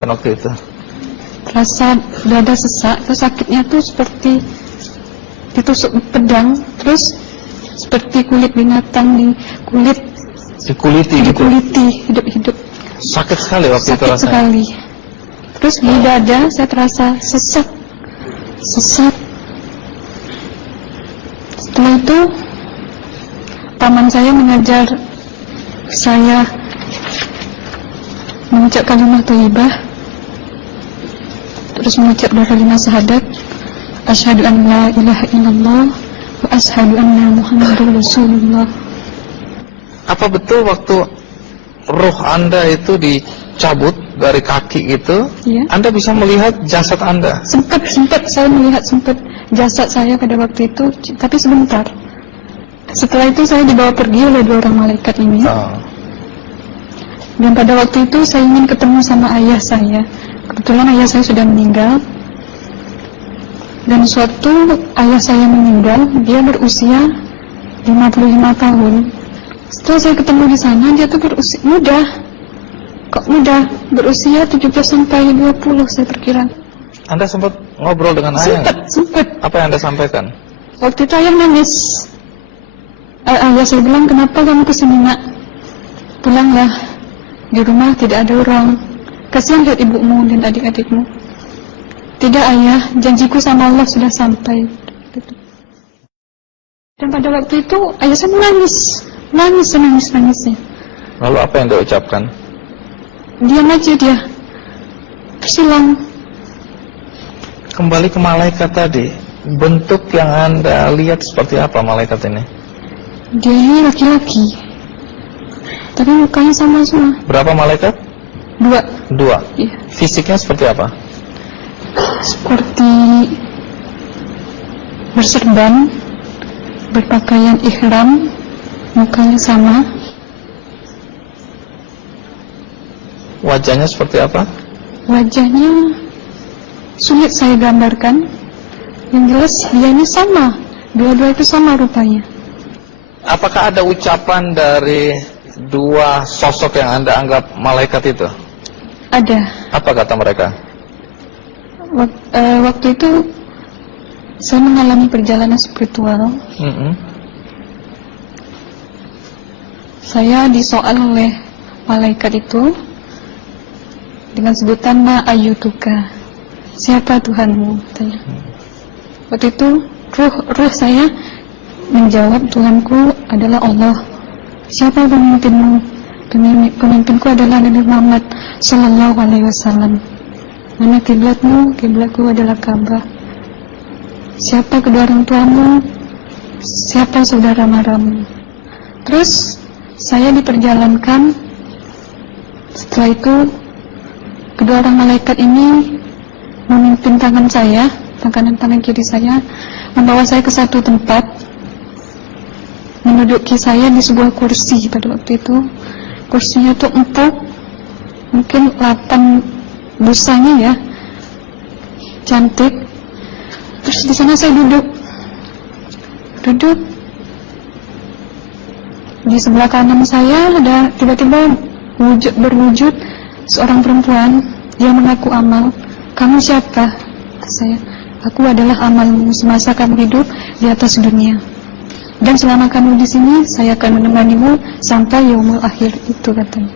waktu itu? Rasa dada sesak, terus sakitnya tuh seperti ditusuk pedang, terus seperti kulit binatang dikuliti hidup-hidup. Sakit sekali waktu itu Sakit rasanya? sekali. Terus di dada saya terasa sesak. Setelah itu paman saya mengajar saya mengucap kalimat thayyibah, terus mengucap doa kalimat syahadat, asyhadu an la ilaha illallah wa asyhadu anna muhammadar rasulullah. Apa betul waktu ruh Anda itu dicabut dari kaki gitu, Ya. Anda bisa melihat jasad Anda? Sempat saya melihat jasad saya pada waktu itu, tapi sebentar. Setelah itu saya dibawa pergi oleh dua orang malaikat ini. Dan pada waktu itu saya ingin ketemu sama ayah saya. Kebetulan ayah saya sudah meninggal. Dan suatu ayah saya meninggal, dia berusia 55 tahun. Setelah saya ketemu di sana, dia tuh berusia muda. Kok muda? Berusia 17 sampai 20 saya perkira. Anda sempat ngobrol dengan ayah? Sempat. Apa yang Anda sampaikan? Waktu itu ayah nangis. Ayah saya bilang, kenapa kamu kesini nak? Pulanglah, di rumah tidak ada orang. Kasihan lihat ibumu dan adik-adikmu. Tidak ayah, janjiku sama Allah sudah sampai. Dan pada waktu itu ayah saya menangis. Lalu apa yang dia ucapkan? Diam aja dia, tersilang. Kembali ke malaikat tadi, bentuk yang Anda lihat seperti apa malaikat ini? Dia ini laki-laki, tapi mukanya sama semua. Berapa malaikat? Dua. Iya. Fisiknya seperti apa? Seperti berserban, berpakaian ihram, mukanya sama. Wajahnya seperti apa? Wajahnya sulit saya gambarkan. Yang jelas dia ini sama, dua-dua itu sama rupanya. Apakah ada ucapan dari dua sosok yang Anda anggap malaikat itu? Ada. Apa kata mereka? Waktu itu saya mengalami perjalanan spiritual. Saya disoal oleh malaikat itu dengan sebutan ma ayyutuka, siapa Tuhanmu, katanya. Waktu itu ruh saya menjawab, Tuhanku adalah Allah. Siapa pemimpinmu? Pemimpinku adalah Nabi Muhammad sallallahu alaihi wasallam. Mana kiblatmu? Kiblatku adalah Ka'bah. Siapa kedua orang tuamu? Siapa saudara maramu? Terus saya diperjalankan. Setelah itu kedua orang malaikat ini memimpin tangan saya, tangan kiri saya, membawa saya ke satu tempat, menduduki saya di sebuah kursi. Pada waktu itu kursinya tuh empuk, mungkin 8 busanya ya, cantik. Terus di sana saya duduk. Di sebelah kanan saya ada tiba-tiba berwujud seorang perempuan. Dia mengaku amal. Kamu siapa? Saya. Aku adalah amalmu semasa kamu hidup di atas dunia. Dan selama kamu di sini, saya akan menemanimu sampai yaumul akhir, itu katanya.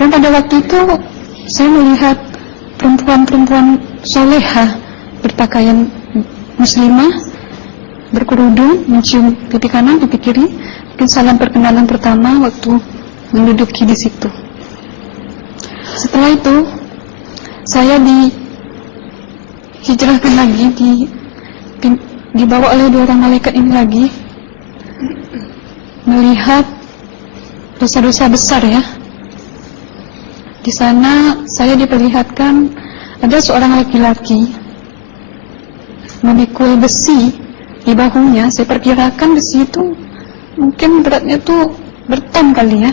Dan pada waktu itu saya melihat perempuan-perempuan solehah berpakaian muslimah, berkerudung, mencium pipi kanan, pipi kiri. Mungkin salam perkenalan pertama waktu menduduki di situ. Setelah itu saya dihijrahkan lagi, dibawa oleh dua orang malaikat ini lagi, melihat dosa-dosa besar ya. Di sana saya diperlihatkan ada seorang laki-laki memikul besi di bahunya. Saya perkirakan besi itu mungkin beratnya tuh berton kali ya.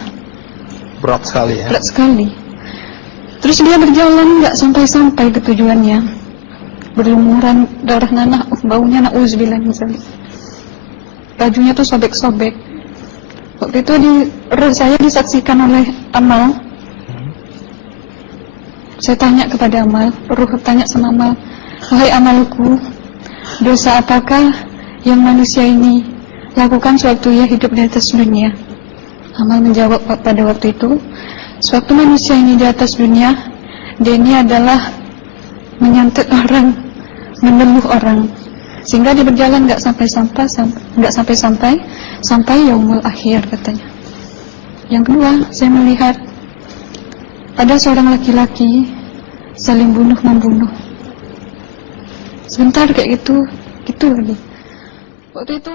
Berat sekali ya. Berat sekali. Terus dia berjalan nggak sampai ke tujuannya, berlumuran darah nanah, baunya na'udzubillah misalnya. Bajunya tuh sobek-sobek. Waktu itu roh saya disaksikan oleh amal. Saya tanya kepada Amal, Ruh tanya sama Amal, wahai amalku, dosa apakah yang manusia ini lakukan sewaktu ia hidup di atas dunia? Amal menjawab pada waktu itu, sewaktu manusia ini di atas dunia, dia ini adalah menyantet orang, menemuh orang, sehingga dia berjalan nggak sampai yaumul akhir, katanya. Yang kedua, saya melihat ada seorang laki-laki saling bunuh-membunuh. Sebentar kayak gitu lagi. Waktu itu,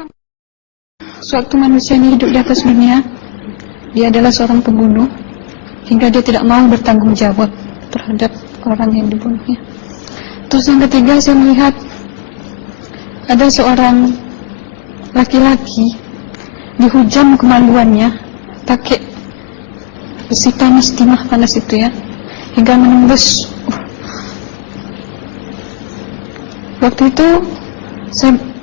sewaktu manusia ini hidup di atas dunia, dia adalah seorang pembunuh, hingga dia tidak mau bertanggung jawab terhadap orang yang dibunuhnya. Terus yang ketiga, saya melihat ada seorang laki-laki dihujam kemaluannya pakai besi panas, timah panas itu ya, hingga menembus. Waktu itu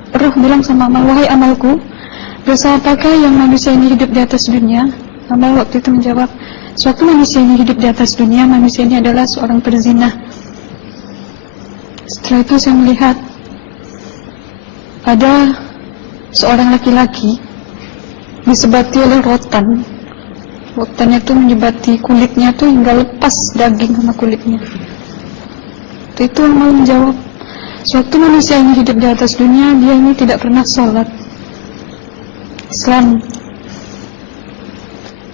Ruh bilang sama Amal, wahai amalku, dosa apakah yang manusia ini hidup di atas dunia? Amal waktu itu menjawab, sewaktu manusia ini hidup di atas dunia, manusia ini adalah seorang perzina. Setelah itu saya melihat ada seorang laki-laki disebati oleh rotan. Rotannya itu menyebati kulitnya tuh hingga lepas daging sama kulitnya. Itu Amal menjawab, sewaktu manusia ini hidup di atas dunia, dia ini tidak pernah sholat Islam,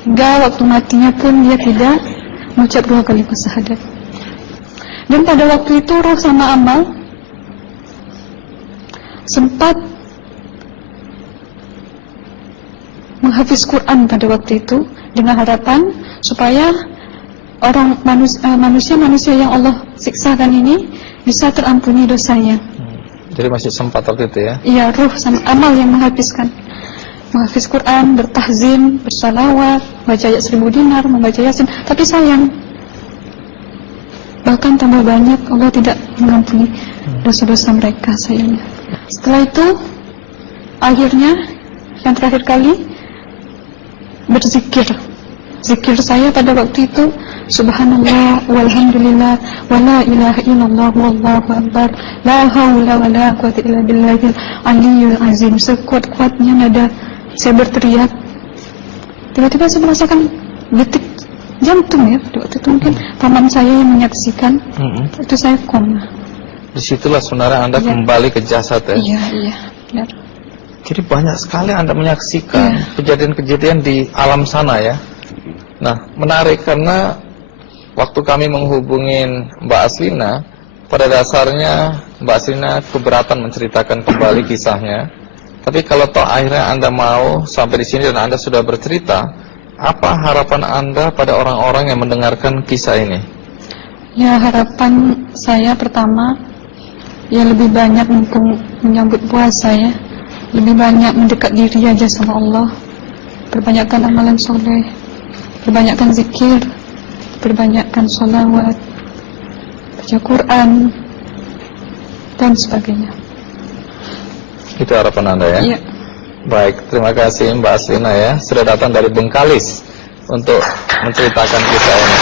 hingga waktu matinya pun dia tidak mengucap 2 kalimat syahadat. Dan pada waktu itu Ruh sama Amal sempat menghafiz Quran pada waktu itu dengan harapan supaya orang manusia yang Allah siksakan ini bisa terampuni dosanya. Jadi masih sempat waktu itu ya? Iya, Ruh sama Amal yang menghafizkan, menghafiz Quran, bertahzim, bersalawat, baca ayat 1000 dinar, membaca Yasin. Tapi sayang, bahkan tambah banyak Allah tidak mengampuni dosa-dosa mereka, sayangnya. Setelah itu, akhirnya yang terakhir kali berzikir. Zikir saya pada waktu itu, subhanallah, walhamdulillah, wala ilaha illallah, wallahu akbar, la hawla wala quwwata illa billahil aliyyil azim. Sekuat-kuatnya nada saya berteriak. Tiba-tiba saya merasakan detik jantung ya. Pada waktu itu mungkin paman saya yang menyaksikan. Itu saya koma. Disitulah sebenarnya Anda kembali ke jasad ya? Iya, benar. Jadi banyak sekali Anda menyaksikan kejadian-kejadian di alam sana ya. Nah, menarik karena waktu kami menghubungin Mbak Aslina, pada dasarnya Mbak Aslina keberatan menceritakan kembali kisahnya. Tapi kalau toh akhirnya Anda mau sampai di sini dan Anda sudah bercerita, apa harapan Anda pada orang-orang yang mendengarkan kisah ini? Ya, harapan saya pertama, ya lebih banyak menyambut puasa ya. Lebih banyak mendekat diri aja sama Allah. Perbanyakkan amalan soleh, perbanyakkan zikir, perbanyakkan sholawat, baca Quran, dan sebagainya. Itu harapan Anda ya? Iya. Baik, terima kasih Mbak Aslina ya, sudah datang dari Bengkalis untuk menceritakan kisah ini.